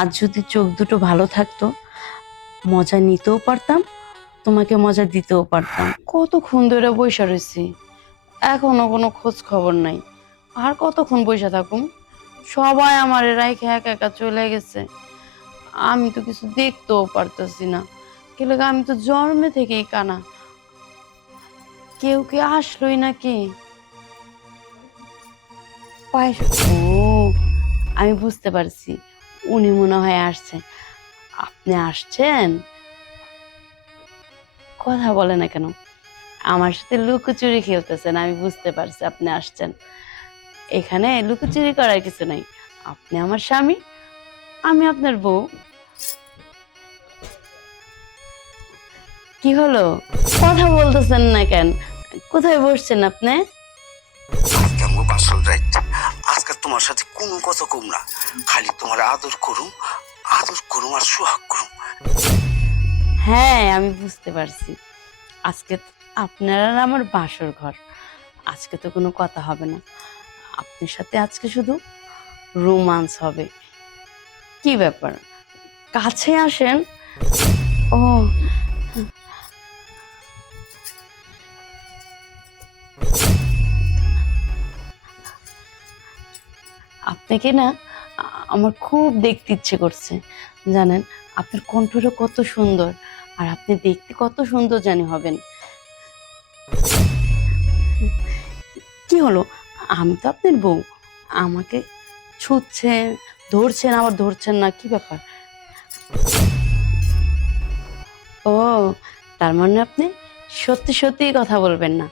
আজ যদি চোখ দুটো ভালো থাকতো, মজা নিতেও পারতাম, তোমাকে মজা দিতেও পারতাম। কতক্ষণ ধরে বইসা রয়েছি, এখনো কোনো খোঁজ খবর নাই। আর কতক্ষণ বইসা থাকুম? সবাই আমার রাইখে একা একা চলে গেছে। আমি তো কিছু দেখতেও পারতেছি না। কেলে আমি তো জন্মে থেকেই কানা। কেউ কি আসলোই নাকি? পায়েস, ও আমি বুঝতে পারছি, উনি মনে হয় আসছে। আপনি আসছেন, কথা বলে না কেন? আমার সাথে লুকোচুরি খেলতেছেন, আমি বুঝতে পারছি আপনি আসছেন। এখানে লুকোচুরি করার কিছু নাই। আপনি আমার স্বামী, আমি আপনার বউ। কি হলো, কথা বলতেছেন না কেন? কোথায় বসছেন আপনি? আজকে আমগো বাসর রাইত। আজকে তোমার সাথে কোনো কথা কম না, খালি তোমার আদর করুম, আদর করুম আর সোহাগ করুম। হ্যাঁ, আমি বুঝতে পারছি। আজকে আপনার আর আমার বাসর ঘর। আজকে তো কোনো কথা হবে না, আপনার সাথে আজকে শুধু রোমান্স হবে। কি ব্যাপার, কাছে আসেন। ও, আপনাকে না আমার খুব দেখতে ইচ্ছে করছে। জানেন, আপনার কণ্ঠটা কত সুন্দর, আর আপনি দেখতে কত সুন্দর জানি হবেন। কি হলো, আমি তো আপনার বউ, আমাকে ছুঁচ্ছেন, ধরছেন, আবার ধরছেন না, কি ব্যাপার? ও, তার মানে আপনি সত্যি সত্যি কথা বলবেন না,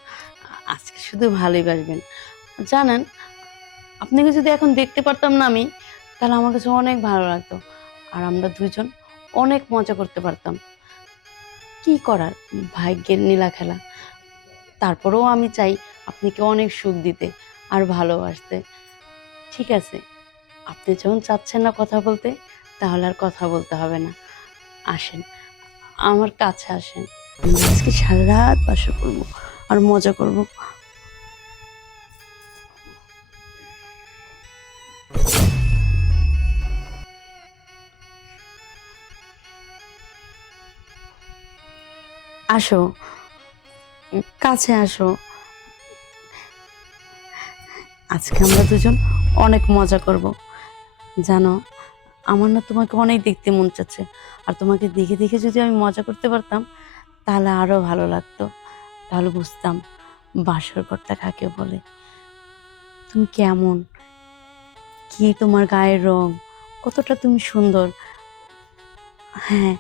আজকে শুধু ভালোই বাসবেন। জানেন, আপনাকে যদি এখন দেখতে পারতাম না আমি, তাহলে আমার কাছে অনেক ভালো লাগতো, আর আমরা দুজন অনেক মজা করতে পারতাম। কি করার, ভাগ্যের নীলা খেলা। তারপরেও আমি চাই আপনাকে অনেক সুখ দিতে আর ভালোবাসতে। ঠিক আছে, আপনি যখন চাচ্ছেন না কথা বলতে, তাহলে আর কথা বলতে হবে না। আসেন, আমার কাছে আসেন। আমরা আজকে সারা রাত বাসর করবো আর মজা করব। আসো, কাছে আসো। আজকে আমরা দুজন অনেক মজা করব। জানো, আমার না তোমাকে অনেক দেখতে মন চাচ্ছে, আর তোমাকে দেখে দেখে যদি আমি মজা করতে পারতাম, তাহলে আরো ভালো লাগতো। তাহলে বুঝতাম বাসর ঘরটা কাকে বলে। তুমি কেমন, কি তোমার গায়ের রং, কতটা তুমি সুন্দর। হ্যাঁ,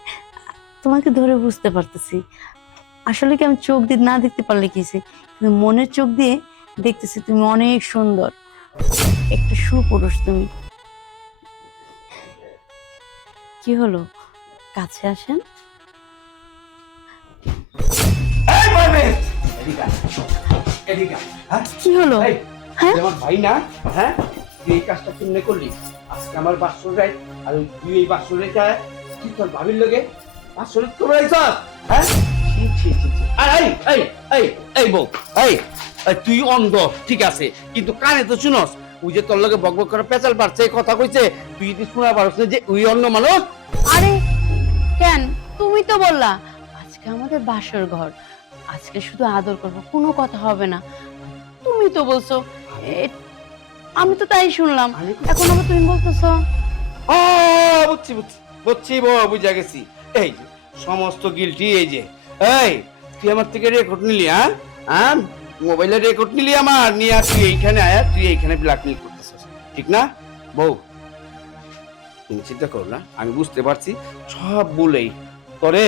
তোমাকে ধরে বুঝতে পারতেছি। আসলে কি আমি চোখ দিয়ে না দেখতে পারলে কি হয়েছে, কিন্তু মনের চোখ দিয়ে দেখতেছি তুমি অনেক সুন্দর, একটা সুপুরুষ তুমি। কি হলো, কাছে আসেন। এই পারভেজ, এদিকে আয়, এদিকে আয়। হ্যাঁ, কি হলো? এই হ্যাঁ, তুই আমার ভাই না? হ্যাঁ, তুই এই কাজটা কেমনে করলি? আজকে আমার বাসর রাইত, আর তুই এই বাসর রাইতে কি তোর ভাবির লগে বাসর তোর রাইছস? হ্যাঁ, ছি ছি ছি ছি। আর এই এই এই এই বউ, এই এই, তুই অন্ধ ঠিক আছে, কিন্তু কানে তো শুনস। ওই যে তোর লগে বকবক করে পেঁচাল পারছে, এই কথা কইছে, তুই যদি শোনা পারছ না যে ওই অন্য মানুষ। আরে কেন, তুমি তো বললা আজকে আমাদের বাসর ঘর, আজকে শুধু আদর করব, কোনো কথা হবে না। তুমি তো বলছো। এ- আমি তো তাই শুনলাম, এখন আবার তুমি বলতেছো। ও, বুঝছি বুঝছি বুঝছি বুঝা গেছি। এই যে সমস্ত গিলটি এই যে, এই তুই আমার থেকে রেকর্ড নিলি, হ্যাঁ হ্যাঁ, মোবাইলে রেকর্ড নিলি আমার, নিয়ে তুই এইখানে আয়া, তুই এইখানে ব্ল্যাকমেল করতেছিস, ঠিক না বউ? তুমি চিন্তা করো না, আমি বুঝতে পারছি সব বলেই। তরে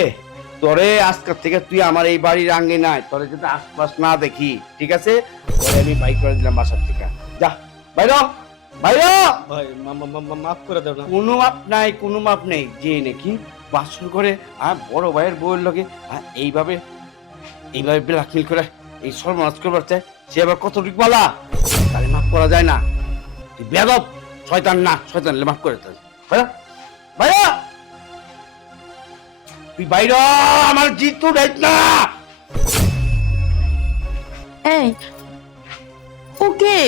তরে আজকের থেকে তুই আমার এই বাড়ির আঙ্গে নাই, তরে যদি আশপাশ না দেখি, ঠিক আছে? তরে আমি বাইক করে দিলাম বাসার থেকে, যা বাইর বাইর। ভাই মাফ করে দাও না। কোনো মাপ নাই, কোনো মাপ নেই, যে নাকি বাসর করে আর বড় ভাইয়ের বউয়ের লগে এইভাবে এইভাবে ব্ল্যাকমেল করে এই সর্বনাশ করবার চায়, সে আবার কতটুকু বলা, তাহলে মাফ করা যায় না। তুই বেয়াদব, শয়তান না, শয়তান মাফ করে তাই বাইরা বাইরা, তুই বাইরা, আমার জিতু ডাইত না। এই, ওকে,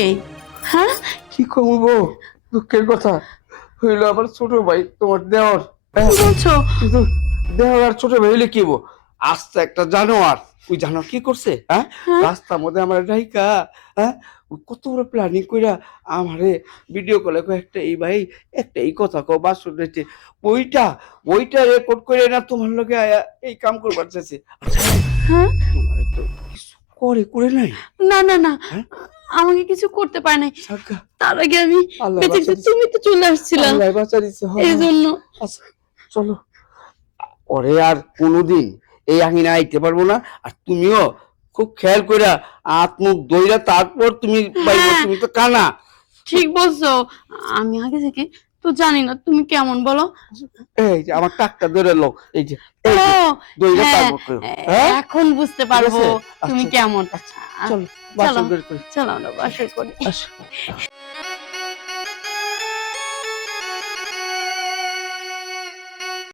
হ্যাঁ, কি কমবো দুঃখের কথা, হইলো আমার ছোট ভাই তোমার দেওর। কি বলছো? কিন্তু দেওর আর ছোট ভাই হইলে কি হবো? আস্তে একটা জানোয়ার, ওই জানোয়ার কি করছে হ্যাঁ? হ্যাঁ? রাস্তার মধ্যে আমার রাইকা, হ্যাঁ, ও কত বড় প্ল্যানিং কইরা আমারে ভিডিও কলে একটা এই ভাই একটা এই কথা কও বাসর রাইতে, ওইটা রেকর্ড করে না তোমার লগে আয়া এই কাম করবার চাইছে। আচ্ছা হ্যাঁ? তোমারে তো কিছু করে নাই না না না, হ্যাঁ? আমাকে কিছু করতে পারে নাই। সাজ্ঞা, তার আগে আমি আল্লাহ বেঁচে বাঁচা গেছি, দিছে। তুমি তো চলে আসছিলা আল্লাহ বাঁচা দিছে, হ্যাঁ, এই হ্যাঁ। জন্য। আচ্ছা চলো, ওরে আর কোনোদিন এই আঙিনা আইতে পারবো না। আর তুমিও খুব খেয়াল কইরা হাত মুখ ধইরা তারপর তুমি বাইরে, হ্যাঁ। তুমি তো কানা। ঠিক বলছো, আমি আগে থেকে তো জানি না তুমি কেমন, বলো। এই যে আমার টাকটা ধরে লো, এই যে ও ধইরা হ্যাঁ, তারপর করো, হ্যাঁ? এখন বুঝতে পারবো আছে? তুমি আচ্ছা, কেমন। আচ্ছা, চলো বাসন বের করি। চলো আমরা বাসর করি। আসো।